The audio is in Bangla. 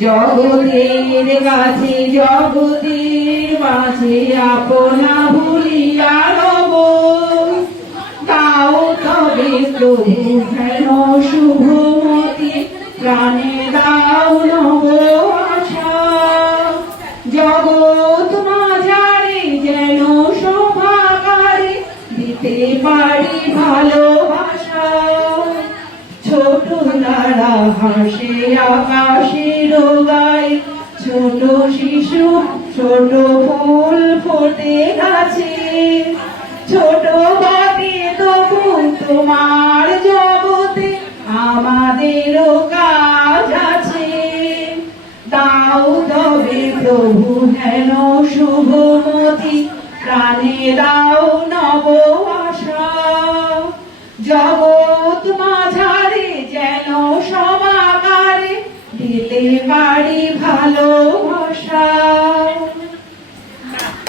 জগতের কাছে, জগতের মাঝে আপনা ভুলিয়া রব। তাও তবে প্রভু শুভমতি প্রাণে দাও নব জগৎ মাঝারে যেন শোভাকারে দিতে পারি ছোট তারা হাসে আকাশের ছোট শিশু, ছোট ফুল গাছে। ছোট বাটি তবু তোমার জগতে কাজ আছে। দাও তবে প্রভু হেন শুভমতি, প্রাণে দাও নব আশা। দিতে পারি ভালোবাসা।